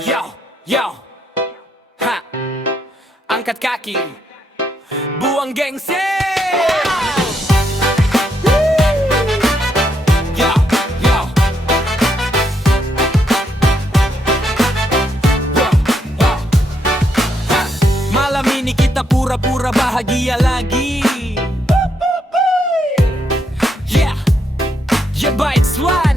Yo, yo, ha, angkat kaki, buang gengsi. Yo, yo, yo, yo, ha. Malam ini kita pura-pura bahagia lagi. Yeah, yeah baik Swan.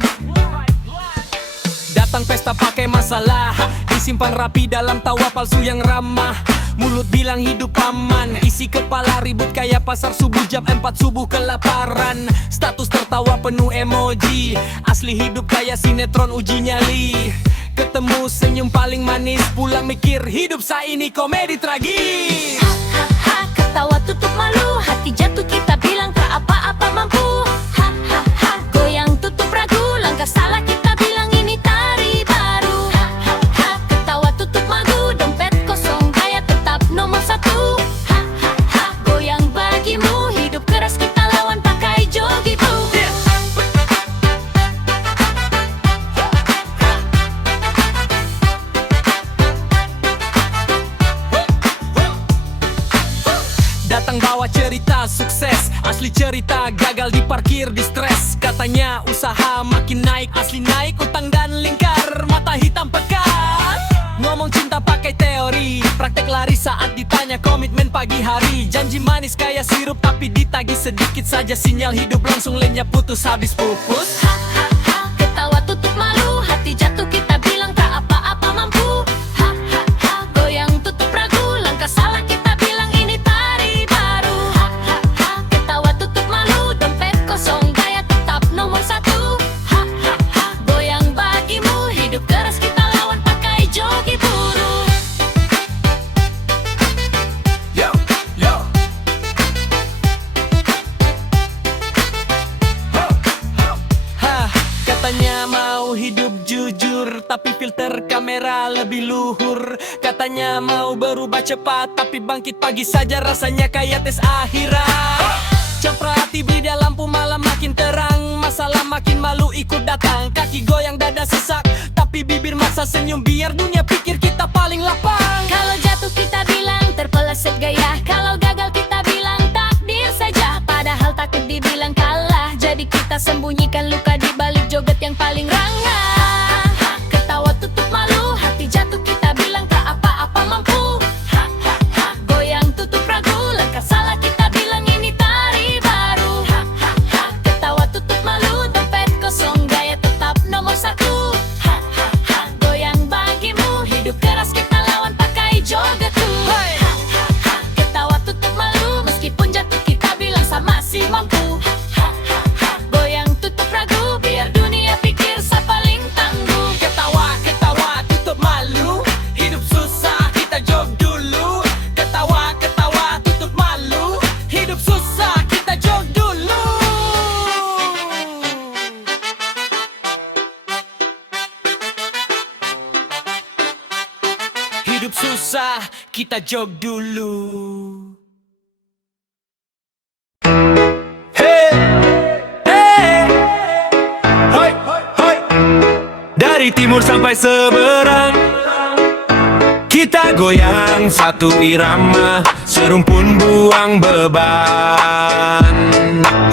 Datang pesta pakai masalah, disimpan rapi dalam tawa palsu yang ramah. Mulut bilang hidup aman, isi kepala ribut kayak pasar subuh jam 4 subuh kelaparan. Status tertawa penuh emoji, asli hidup kayak sinetron uji nyali. Ketemu senyum paling manis, pulang mikir hidup saya ini komedi tragis. Ha ha ha, ketawa tutup malu, hati jatuh kita bilang tak apa-apa mampu. Ha ha ha, goyang tutup ragu, langkah salah kita bilang ini tari baru. Ha ha ha, ketawa tutup malu, dompet kosong gaya tetap nomor satu. Ha ha ha, goyang bagimu, hidup keras kita lawan pakai jogi bro. Datang bawa cerita sukses, asli cerita gagal di parkir di stres. Katanya usaha makin naik, asli naik utang dan lingkar, mata hitam pekat. Ngomong cinta pakai teori, praktek lari saat ditanya komitmen pagi hari. Janji manis kayak sirup tapi ditagih sedikit saja, sinyal hidup langsung lenyap putus habis pupus. Ha ha ha, ketawa tutup malu, hati jatuh kita bilang tak apa-apa mampu. Ha ha ha, goyang tutup ragu, langkah salah kita bilang ini tari baru. Ha ha ha, ketawa tutup malu, dompet kosong gaya tetap nomor satu. Ha ha ha, goyang bagimu, hidup keras kita lawan pakai jogi buru. Yo, yo, ha, katanya mau hidup jujur, tapi filter kamera lebih luhur. Katanya mau berubah cepat, tapi bangkit pagi saja rasanya kayak tes akhirat. Cepra hati beli dia lampu malam makin terang, masalah makin malu ikut datang. Kaki goyang dada sesak, tapi bibir maksa senyum biar dunia pikir kita paling lapang. Kalau jatuh kita bilang terpeleset gaya, kalau gagal kita bilang takdir saja. Padahal takut dibilang kalah, jadi kita sembunyikan luka di balik joget yang paling rangan. Ketawa tutup malu, hati jatuh kita bilang tak apa-apa mampu. Ha ha ha, goyang tutup ragu, langkah salah kita bilang ini tari baru. Ha ha ha, ketawa tutup malu, dompet kosong gaya tetap nomor satu. Ha ha ha, goyang bagimu, hidup keras kita lawan pakai joget tuh. Hey! Ha ha ha, ketawa tutup malu, meskipun jatuh kita bilang sama masih mampu. Ha ha ha, goyang tutup ragu, biar dunia pikir saya paling tangguh. Ketawa, ketawa, tutup malu, hidup susah kita jog dulu. Ketawa, ketawa, tutup malu, hidup susah kita jog dulu. Hidup susah kita jog dulu. Hey, hey, hoi, hoi. Dari timur sampai seberang, kita goyang satu irama, serumpun buang beban.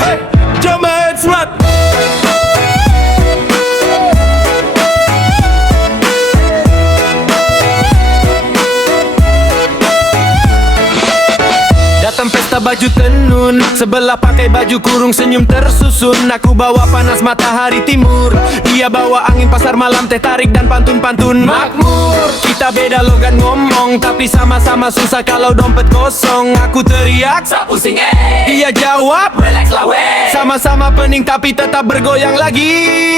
Hey, Jombet Squad. Datang pesta baju tenun, sebelah pakai baju kurung senyum tersusun. Aku bawa panas matahari timur, dia bawa angin pasar malam, teh tarik dan pantun-pantun makmur. Kita beda logat ngomong, tapi sama-sama susah kalau dompet kosong. Aku teriak, "Sa pusing dia jawab, "Relax lah weh." Sama-sama pening tapi tetap bergoyang lagi.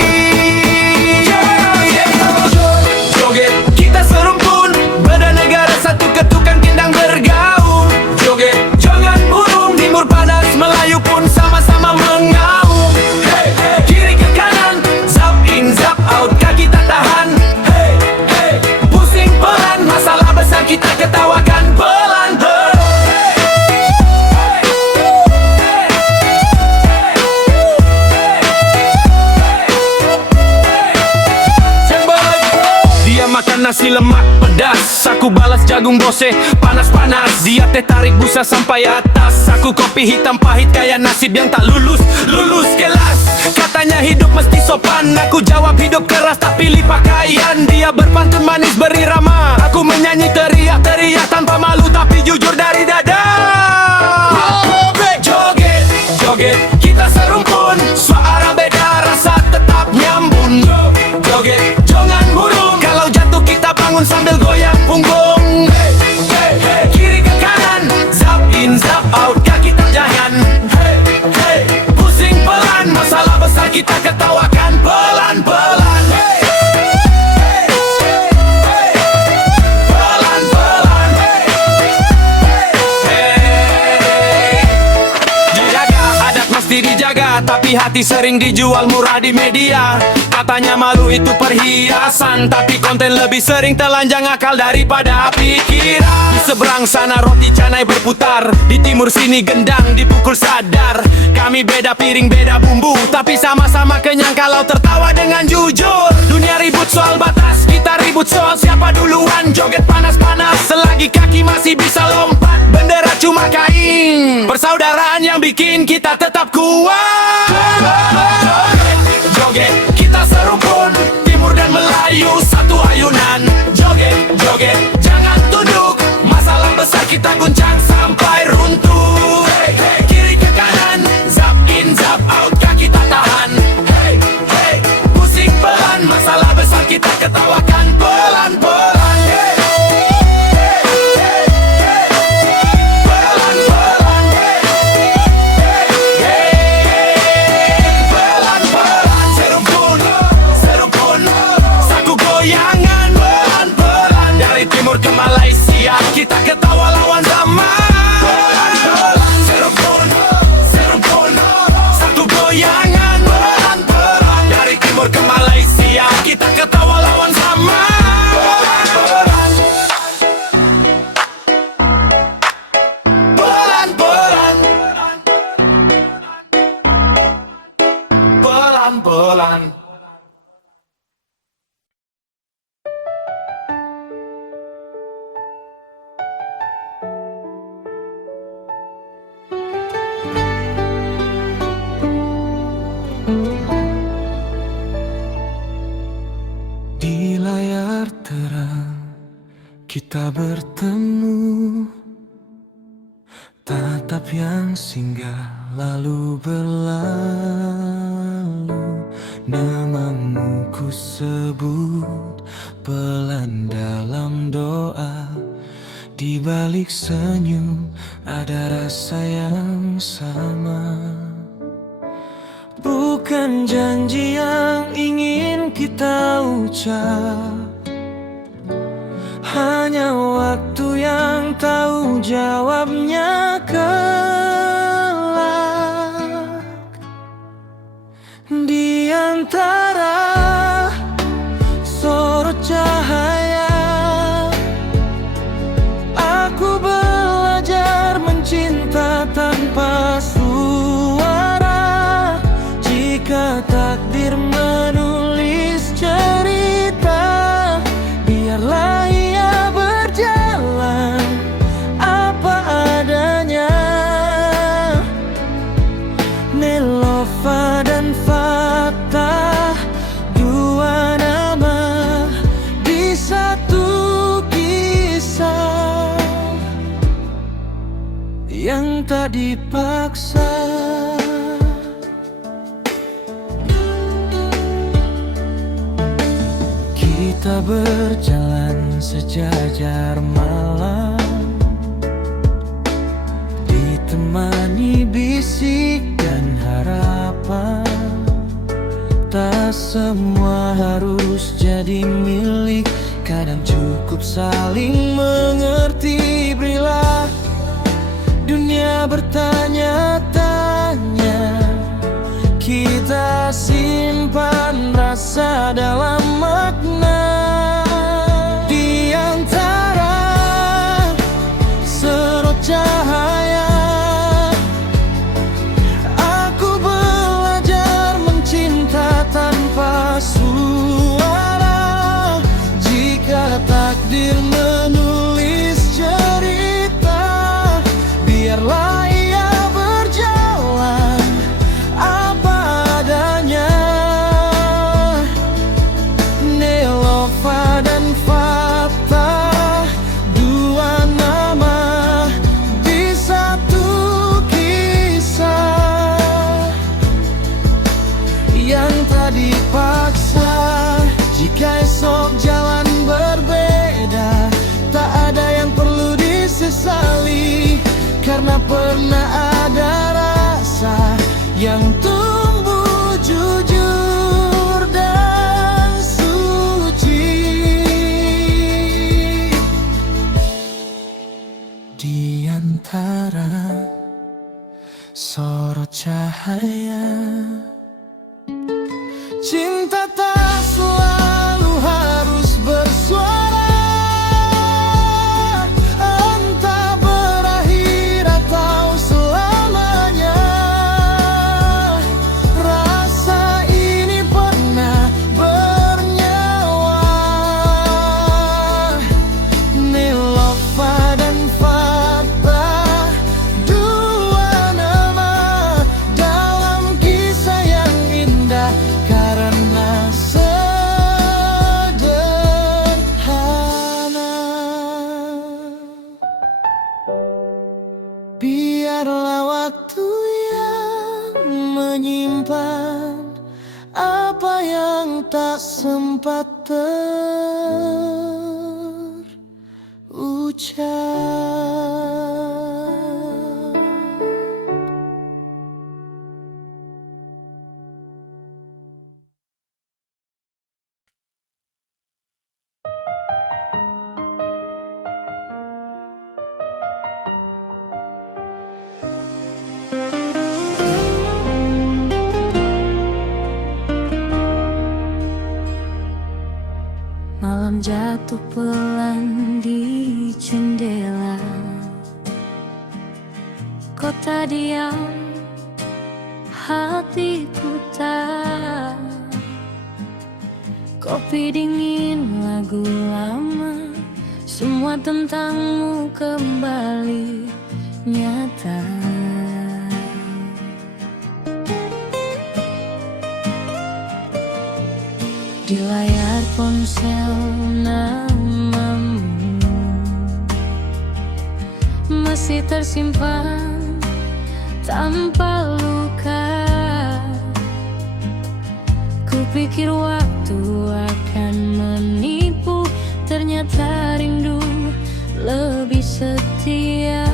Joget, kita serumpun, beda negara satu ketukan kendang bergaung. Joget, jangan burung, timur panas, Melayu pun sama-sama mengaum. Hey, hey, kiri ke kanan, zap in, zap out, kaki tak tahan. Hey, hey, pusing pelan, masalah besar kita ketawakan pelan. Hey. nasi lemak pedas. Aku balas jagung bose panas-panas. Dia teh tarik busa sampai atas. Aku kopi hitam pahit kayak nasib yang tak lulus kelas. Katanya hidup mesti sopan. Aku jawab hidup keras tak pilih pakaian. Dia berpantun manis berirama. Aku menyanyi teriak-teriak tanpa malu tapi jujur dari dada. Joget, joget, kita serumpun. Suara beda, rasa tetap nyambung. Joget, jangan burung. Kalau jatuh kita bangun sambil goyang punggung. Hey, hey, hey. Kiri ke kanan, zap in, zap out, kaki tak jalan. Hey, hey, pusing pelan. Masalah besar kita ketawakan pelan-pelan. Hey, hey, hey, hey. Pelan-pelan. Hey, hey. Dijaga, adat mesti dijaga, tapi hati sering dijual murah di media. Katanya malu itu perhiasan, tapi konten lebih sering telanjang akal daripada pikiran. Di seberang sana roti canai berputar, di timur sini gendang dipukul sadar. Kami beda piring beda bumbu, tapi sama-sama kenyang kalau tertawa dengan jujur. Dunia ribut soal batas, kita ribut soal siapa duluan. Joget panas-panas, selagi kaki masih bisa lompat. Bendera cuma kain, persaudaraan yang bikin kita tetap kuat. Joget, kita serumpun, Timur dan Melayu satu ayunan. Joget, joget, jangan tunduk. Masalah besar kita guncang sampai runtuh. Hey, hey, kiri ke kanan, zap in, zap out, kaki tak tahan. Hey, hey, pusing pelan. Masalah besar kita ketawakan pelan-pelan. Hey, hey, hey, hey. Pelan-pelan. Hey, hey, pelan-pelan. Serumpun, serumpun, satu goyangan pelan-pelan. Dari timur ke Malaysia kita ketawa lawan zaman. Pelan-pelan. Serumpun, serumpun, satu goyangan pelan-pelan. Dari timur ke Malaysia kita ketawa lawan zaman. Pelan-pelan. Pelan-pelan. Pelan-pelan. Di layar terang kita bertemu, tatap yang singgah lalu berlalu. Namamu ku sebut pelan dalam doa. Di balik senyum ada rasa yang sama. Bukan janji yang ingin kita ucap, hanya waktu yang tahu jawabnya kelak. Di antara sorot cahaya, aku belajar mencinta tanpa suara. Jika takdir menulis cerita, biarlah ia berjalan apa adanya. Nelofa dan Fatah, dua nama di satu kisah yang tak dipaksa. Kita berjalan sejajar malam, ditemani bisik dan harapan. Tak semua harus jadi milik, kadang cukup saling mengerti. Berilah dunia bertanya-tanya, kita simpan rasa dalam makna. Di antara sorot cahaya, aku belajar mencinta tanpa suara. Jika pernah ada rasa yang tumbuh jujur dan suci di antara sorot cahaya. Cinta tak selalu harus bersuara, entah berakhir atau selamanya. Rasa ini pernah bernyawa. Nilofa dan Fatah, dua nama dalam kisah yang indah karena sederhana. Biarlah waktu yang menyimpan apa yang tak sempat terucap. Malam jatuh pelan di jendela, kota diam, hatiku tak. Kopi dingin, lagu lama, semua tentangmu kembali nyata. Di layar ponsel namamu masih tersimpan tanpa luka. Kupikir waktu akan menipu, ternyata rindu lebih setia.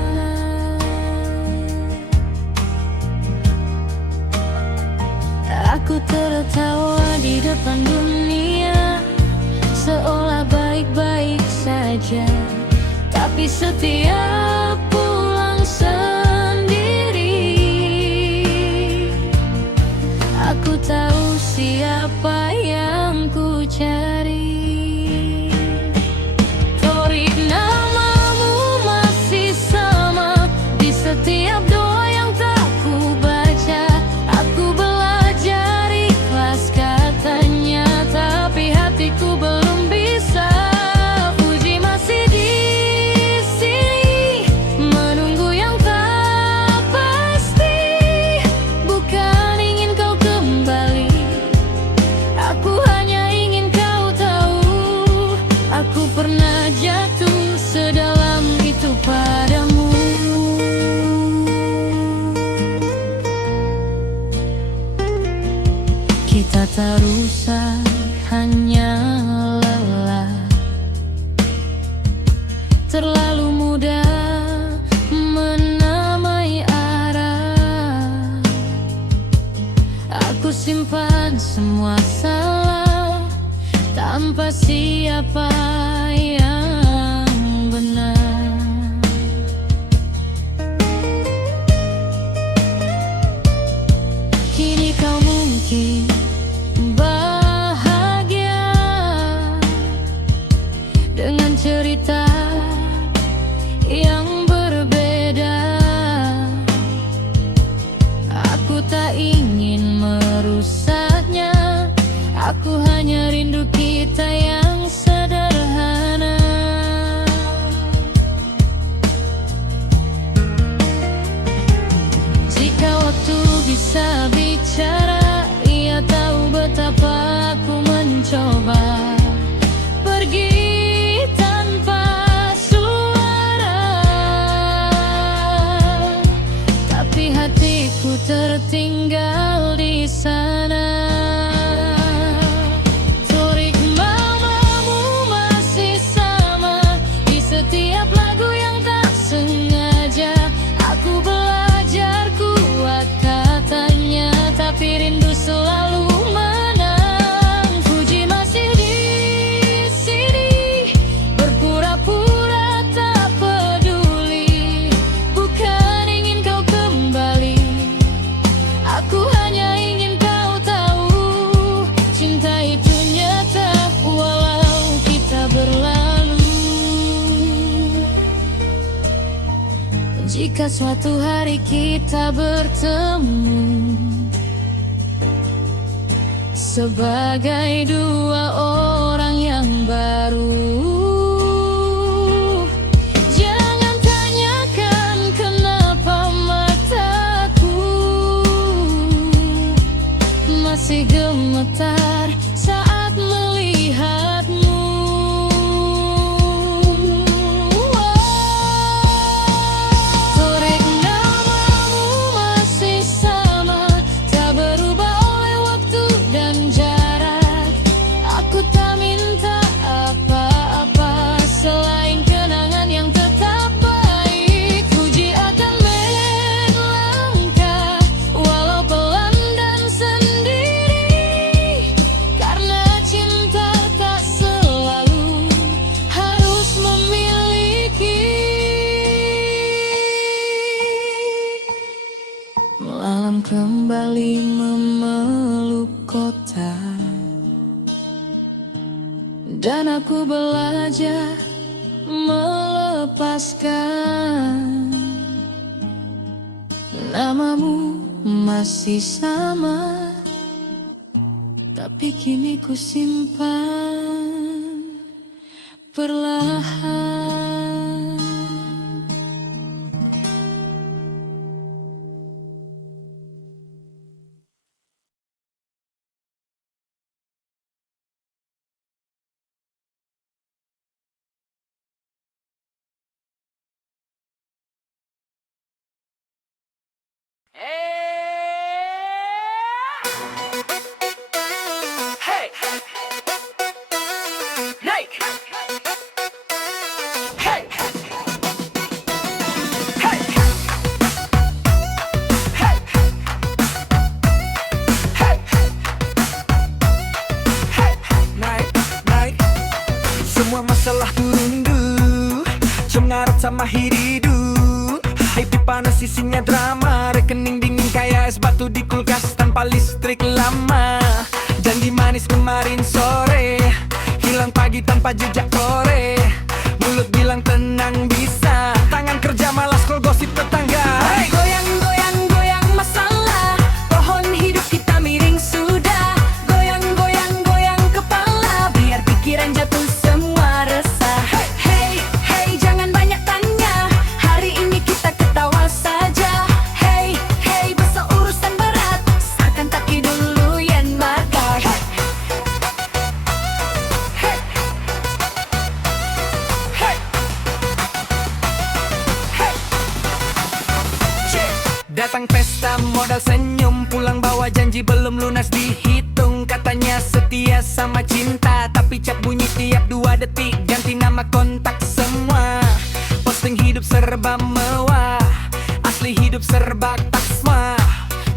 Aku tertawa di depan dunia, seolah baik-baik saja. Tapi setiap pulang sendiri, aku tahu siapa yang ku cari. Torik, namamu masih sama di setiap doa yang tak ku baca. Aku belajar ikhlas katanya, tapi hatiku belum bisa. Puji masih di sini, menunggu yang tak pasti. Bukan ingin kau kembali, aku hanya ingin kau tahu, aku pernah jatuh sedalam itu padamu. Kita tak rusak, hanya lelah. Terlalu mudah menamai arah. Aku simpan semua salah tanpa siapa yang benar. Kini kau mungkin bahagia dengan cerita yang berbeda. Aku tak ingin merusaknya, aku hanya rindu kita yang sederhana. Jika waktu bisa bicara, ia tahu betapa aku mencoba pergi tanpa suara. Tapi hatiku tertinggal di sana. Torik, namamu masih sama di setiap lagu yang tak sengaja. Aku Jika suatu hari kita bertemu sebagai dua orang yang baru, jangan tanyakan kenapa mataku masih gemetar saat melihatmu. Torek namamu masih sama, tak berubah oleh waktu dan jarak. Aku tak minta apa-apa selain kenangan yang tetap baik. Puji akan melangkah walau pelan dan sendiri, karena cinta tak selalu harus memiliki. Malam kembali memeluk kota, dan aku belajar melepaskan. Namamu masih sama, tapi kini ku simpan perlahan. Hey, naik. Hey, hey, hey, hey, hey, naik, naik. Semua masalah turun dulu, jam ngarep sama hidup. Happy panas isinya drama, rekening dingin kayak es batu di kulkas tanpa listrik lama. Janji manis kemarin sore, hilang pagi tanpa jejak kore. Mulut bilang tenang bisa, tangan kerja malas scroll gosip tetangga. Hey! Goyang, goyang, goyang masalah, pohon hidup kita miring sudah. Goyang, goyang, goyang kepala, biar pikiran jatuh semua resah. Hey, hey, jangan banyak tanya, hari ini kita ketawa saja. Hey, hey, besok urusan berat, seakan kaki dulu yang marah. Hey, hey, hey, hey. Datang pesta modal senyum, pulang bawa janji belum lunas dihitung. Katanya setia sama cinta, tapi chat bunyi tiap 2 detik. Ganti nama kontak semua, posting hidup serba mewah, asli hidup serba taksma.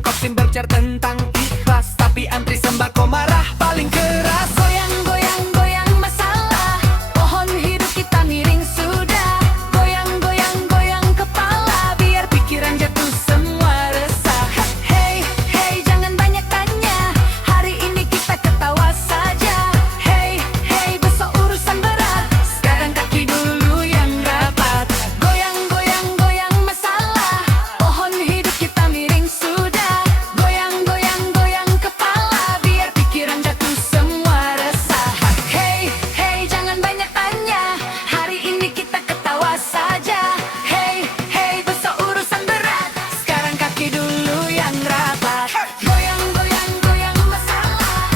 Kopsim bercer tentang ikhlas, tapi antri sembako marah paling keras. Goyang, goyang, goyang masalah, pohon hidup kita miring sudah. Goyang, goyang, goyang kepala, biar pikiran jatuh semua resah. Hey, hey, jangan banyak tanya, hari ini kita ketawa saja. Hey, hey, besok urusan berat, sekarang kaki dulu yang rapat. Goyang, goyang, goyang masalah, pohon hidup kita miring sudah. Goyang, goyang, goyang kepala, biar pikiran jatuh semua resah. Hey, hey, jangan banyak tanya, hari ini kita ketawa saja. Hey, hey, besok urusan berat, sekarang kaki dulu yang rapat. Goyang, goyang, goyang masalah,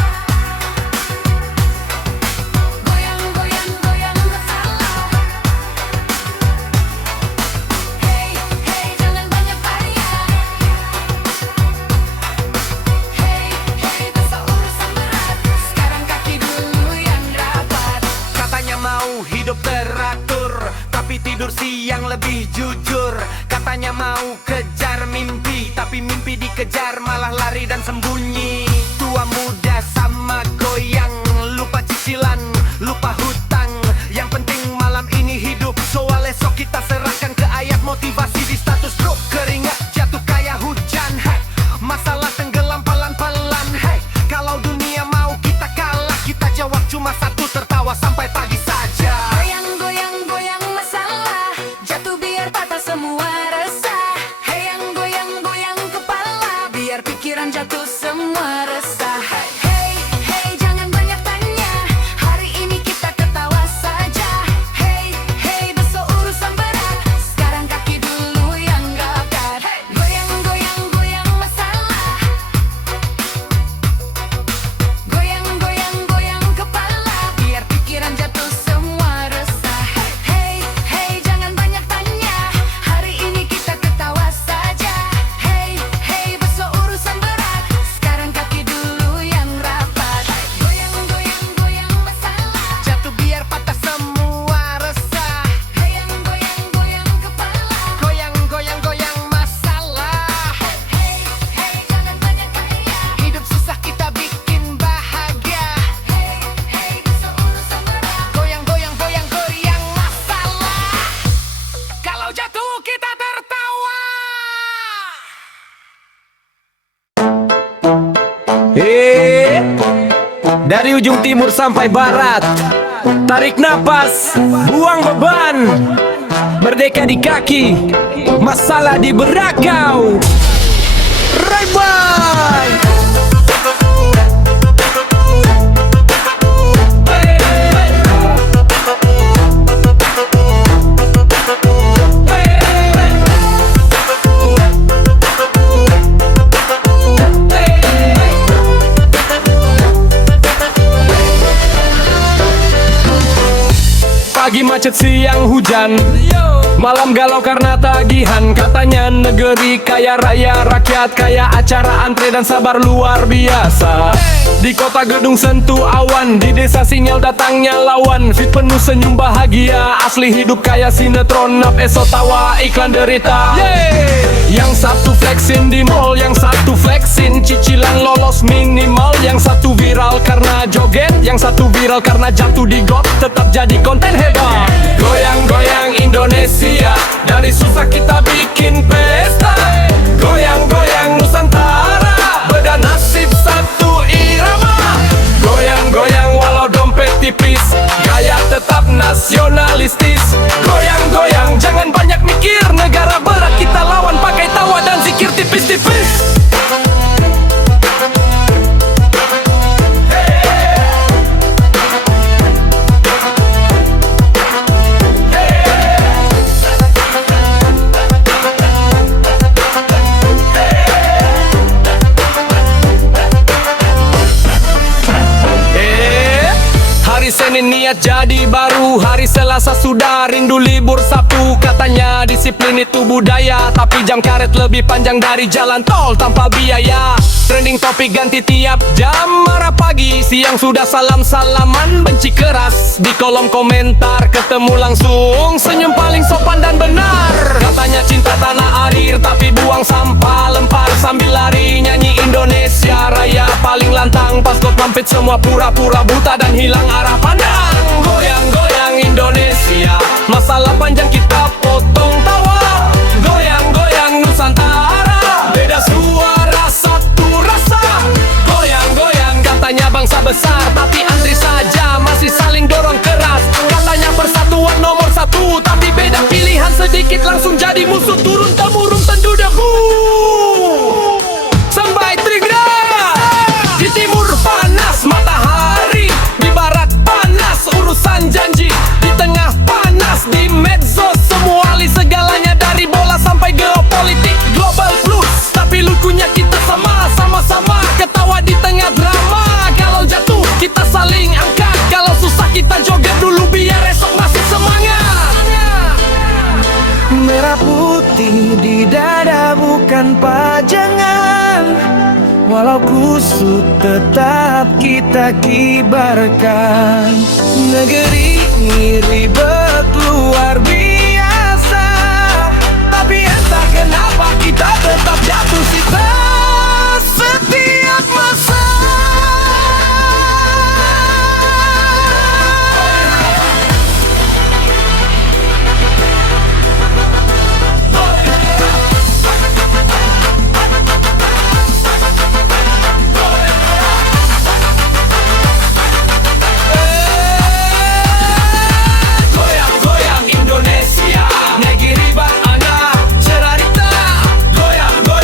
goyang, goyang, goyang masalah. Hey, hey, jangan banyak tanya, hey, hey, besok urusan berat, sekarang kaki dulu yang rapat. Katanya mau hidup teratur, tapi tidur siang lebih jujur. Katanya mau kejar mimpi, tapi mimpi dikejar malah lari dan sembunyi. Tua muda sama goyang, lupa cicilan, lupa hutang. Yang penting malam ini hidup, soal esok kita serahkan ke ayat motivasi di status grup. Keringat jatuh kayak hujan, hey. Masalah tenggelam pelan-pelan, hey. Kalau dunia mau kita kalah, kita jawab cuma satu, tertawa sampai pagi saja. Goyang, goyang, goyang masalah, jatuh biar patah semua resah. dari ujung timur sampai barat. Tarik napas, buang beban. Merdeka di kaki, masalah di berakau. Bye-bye. Pagi macet siang hujan, malam galau karena tagihan. Katanya negeri kaya raya, rakyat kaya, acara antre dan sabar luar biasa. Di kota gedung sentuh awan, di desa sinyal datangnya lawan. Fit penuh senyum bahagia, asli hidup kaya sinetron. Nap esok tawa iklan derita. Yang satu flexin di mall, yang satu flexin cicilan lolos minimal. Yang satu viral karena joget, yang satu viral karena jatuh di got. Tetap jadi konten hebat. Goyang-goyang Indonesia, dari susah kita bikin pesta. Goyang-goyang Nusantara, beda nasib satu irama. Goyang-goyang walau dompet tipis, gaya tetap nasionalistis. Goyang-goyang jangan banyak mikir, negara berat kita lawan pakai tawa dan zikir tipis-tipis. Hari Senin niat jadi baru, hari Selasa sudah rindu libur Sabtu. Katanya disiplin itu budaya, tapi jam karet lebih panjang dari jalan tol tanpa biaya. Trending topik ganti tiap jam, marah pagi, siang sudah salam-salaman. Benci keras di kolom komentar, ketemu langsung senyum paling sopan dan benar. Katanya cinta tanah air, tapi buang sampah lempar sambil lari nyanyi Indonesia Raya. Paling lantang pas got mampit, semua pura-pura buta dan hilang arah pandang. Goyang-goyang Indonesia, masalah panjang kita potong tawa. Goyang-goyang Nusantara, beda suara satu rasa. Goyang-goyang katanya bangsa besar, tapi antri saja masih saling dorong keras. Katanya persatuan nomor satu, tapi beda pilihan sedikit langsung jadi musuh. Turun temurun tendu debu. Sampai trigger di timur panas matahari, di barat panas urusan janji, di tengah panas di medsos. Semua alih segalanya dari bola sampai geopolitik global blues. Tapi lucunya kita sama-sama ketawa di tengah drama. Kalau jatuh kita saling angkat, kalau susah kita joget dulu biar esok masih semangat. Merah putih di dada bukan pajangan, walau kusut tetap kita kibarkan. Negeri ini ribet luar biasa, tapi entah kenapa kita tetap jatuh cinta setiap masa. Goyang-goyang Indonesia, negeri bak ana cerarita. Goyang-goyang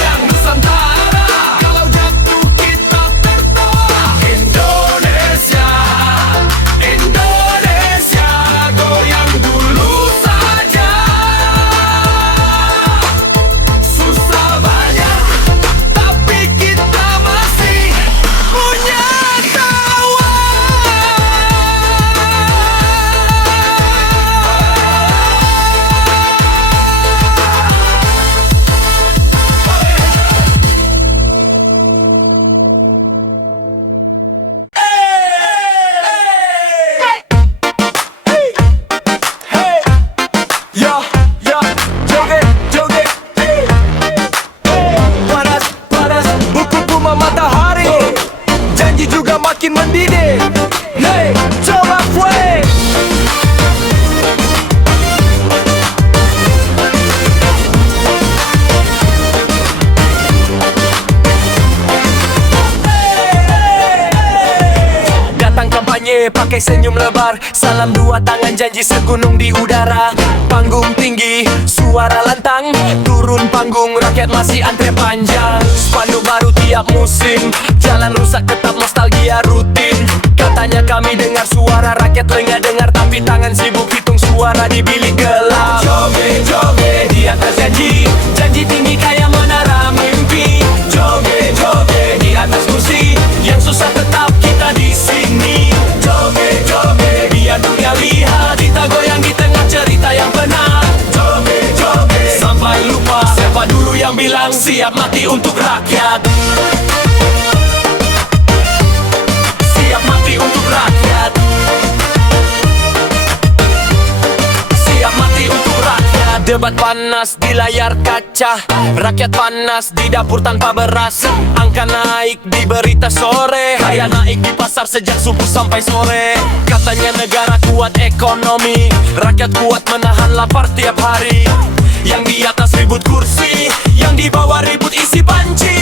pakai senyum lebar. Salam dua tangan, janji segunung di udara. Panggung tinggi, suara lantang. Turun panggung, rakyat masih antre panjang. Spanduk baru tiap musim, jalan rusak tetap nostalgia rutin. Katanya kami dengar suara rakyat lengah dengar, tapi tangan sibuk hitung suara di bilik gelap. Joget, joget di atas janji, janji tinggi kayak menara mimpi. Joget, joget di atas kursi, yang susah tetap kita di sini. Joget, joget biar dunia lihat, kita goyang di tengah cerita yang benar. Joget, joget sampai lupa siapa dulu yang bilang siap mati untuk rakyat. Siap mati untuk rakyat. Siap mati untuk rakyat. Debat panas di layar kaca, rakyat panas di dapur tanpa beras. Angka naik di berita sore, kaya naik di pasar sejak subuh sampai sore. Katanya negara kuat ekonomi, rakyat kuat menahan lapar tiap hari. Yang di atas ribut kursi, yang di bawah ribut isi panci.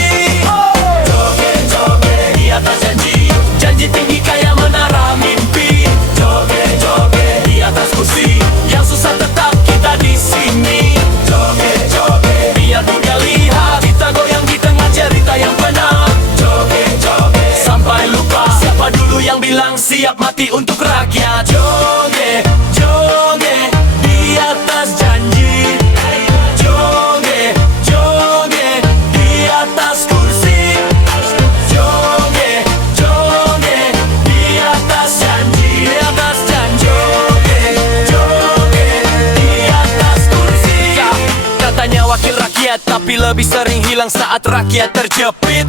Joget, joget di atas janji, janji tinggi kayak menara mimpi. Joget, joget di atas kursi, yang susah tetap kita di sini. Joget, joget biar dunia lihat, kita goyang di tengah cerita yang benar. Joget, joget sampai lupa siapa dulu yang bilang siap mati untuk rakyat. Joget, joget di atas janji. Joget, joget di atas kursi. Joget, joget di atas janji. Di atas janji. Joget, joget di atas kursi. Katanya wakil rakyat, tapi lebih sering hilang saat rakyat terjepit.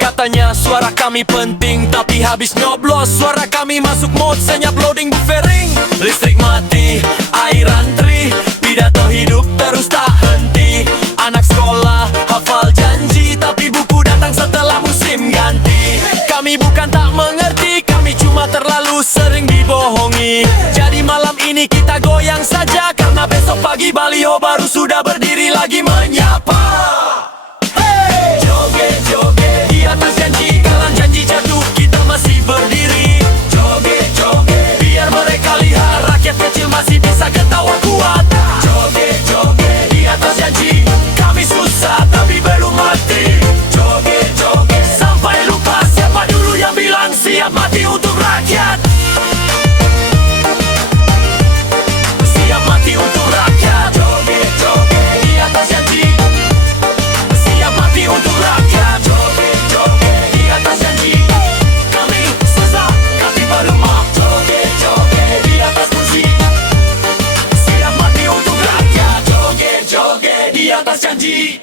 Katanya suara kami penting, tapi habis nyoblos suara kami masuk mode senyap loading buffering. Listrik mati, air antri, pidato hidup terus tak henti. Anak sekolah hafal janji, tapi buku datang setelah musim ganti. Kami bukan tak mengerti, kami cuma terlalu sering dibohongi. Jadi malam ini kita goyang saja, karena besok pagi baliho baru sudah berdiri lagi menyapa. Joget, joget di atas janji, kalang janji jatuh kita masih berdiri. Joget, joget biar mereka lihat rakyat kecil masih bisa ketawa kuat. Joget, joget di atas janji, kami susah tapi belum mati. Joget, joget sampai lupa siapa dulu yang bilang siap mati untuk rakyat. Siap mati untuk rakyat. Joget, joget di atas janji, siap mati untuk rakyat. Joget, joget di atas janji, kami susah tapi baru mau. Joget, joget di atas kursi, siap mati untuk rakyat. Joget, joget di atas janji.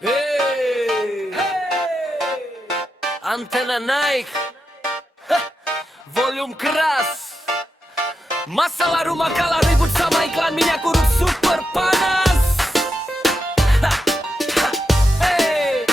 Hey, antena naik, volume keras. Masalah rumah kalah ribut sama iklan minyak urut super panas. Hey,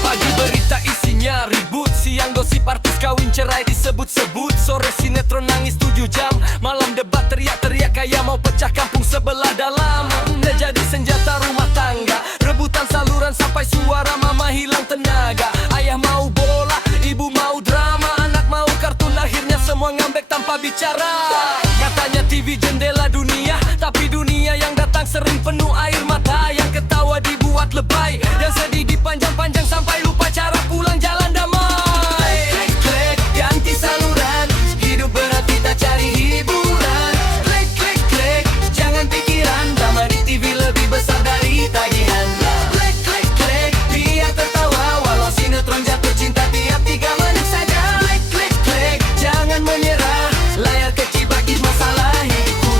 Pagi berita isinya ribut, siang gosip artis kawin cerai disebut-sebut. Sore sinetron nangis 7 jam, malam debat teriak-teriak kayak mau pecah kampung sebelah dalam. Udah jadi senjata rumah tangga, rebutan saluran sampai suara mama hilang tenaga. Ayah mau bola, ibu mau drama, anak mau kartun, akhirnya semua ngambek tanpa bicara. Katanya TV jendela dunia, tapi dunia yang datang sering penuh air mata. Yang ketawa dibuat lebay, yang sedih dipanjang-panjang sampai lupa cara pulang jalan damai. Klik, klik, ganti saluran, hidup berat kita cari hiburan. Klik, klik, klik, jangan pikiran, drama di TV lebih besar dari tagihan. Klik, klik, klik, biar tertawa walau sinetron jatuh cinta tiap 3 menit saja. Klik, klik, klik, jangan menyerah, layar kecil bagi masalah hidupku.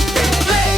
Klik.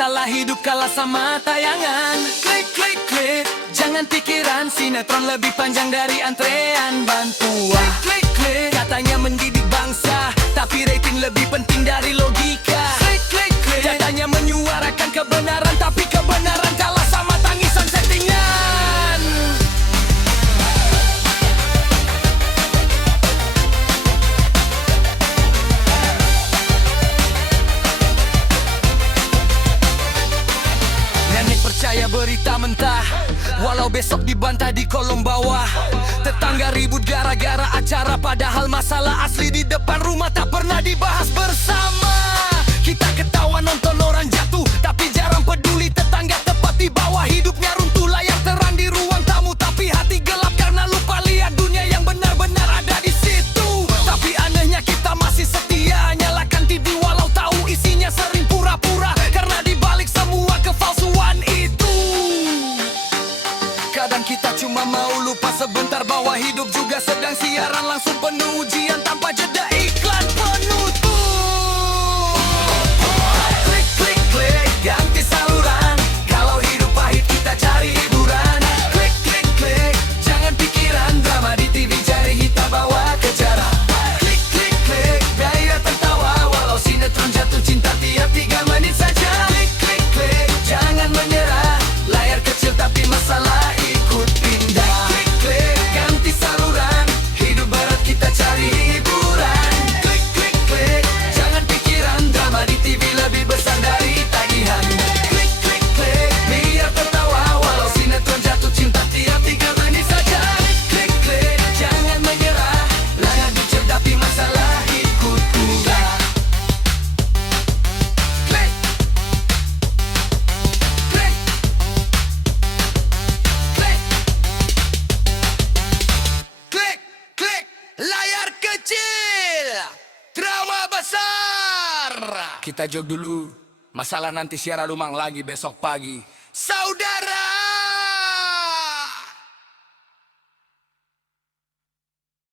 masalah hidup kalah sama tayangan. Klik klik klik, jangan pikiran sinetron lebih panjang dari antrean bantuan. Klik klik, katanya mendidik bangsa, tapi rating lebih penting dari logika. Klik klik klik, katanya menyuarakan kebenaran, tapi kebenaran kalah sama tangisan settingan. Nenek percaya berita mentah, walau besok dibantah di kolom bawah. Tetangga ribut gara-gara acara, padahal masalah asli di depan rumah tak pernah dibahas bersama. Kita ketawa nonton orang jatuh, tapi jarang peduli tetangga tepat di bawah. Hidupnya runtuh layar terang di ruang tamu, tapi hati gelap karena lupa lihat dunia yang benar-benar ada di situ. Tapi anehnya kita masih setia nyalakan TV walau tahu isinya sering pura-pura, karena dibalik semua kepalsuan itu kadang kita cuma mau lupa sebentar bahwa hidup juga sedang siaran langsung penuh ujian tanpa jeda iklan penutup. Klik klik klik, ganti saluran. Kalau hidup pahit kita cari hiburan. Klik klik klik, jangan pikiran drama di TV, cari kita bawa ke jarak. Klik klik klik, biar tertawa walau sinetron jatuh cinta tiap 3 menit saja. Klik klik klik, jangan menyerah, layar kecil tapi masalah ikut pindah. Klik klik, ganti saluran, hidup berat kita cari hiburan. Klik klik klik, jangan pikiran drama di TV lebih besar dari tagihan. Klik klik klik, biar tertawa walau sinetron jatuh cinta tiap 3 menit saja. Klik klik, jangan menyerah, layar kecil tapi masalah ikut pindah. Klik klik klik klik klik, layar kecil, drama besar. Kita jog dulu, masalah nanti siaran ulang lagi besok pagi, saudara.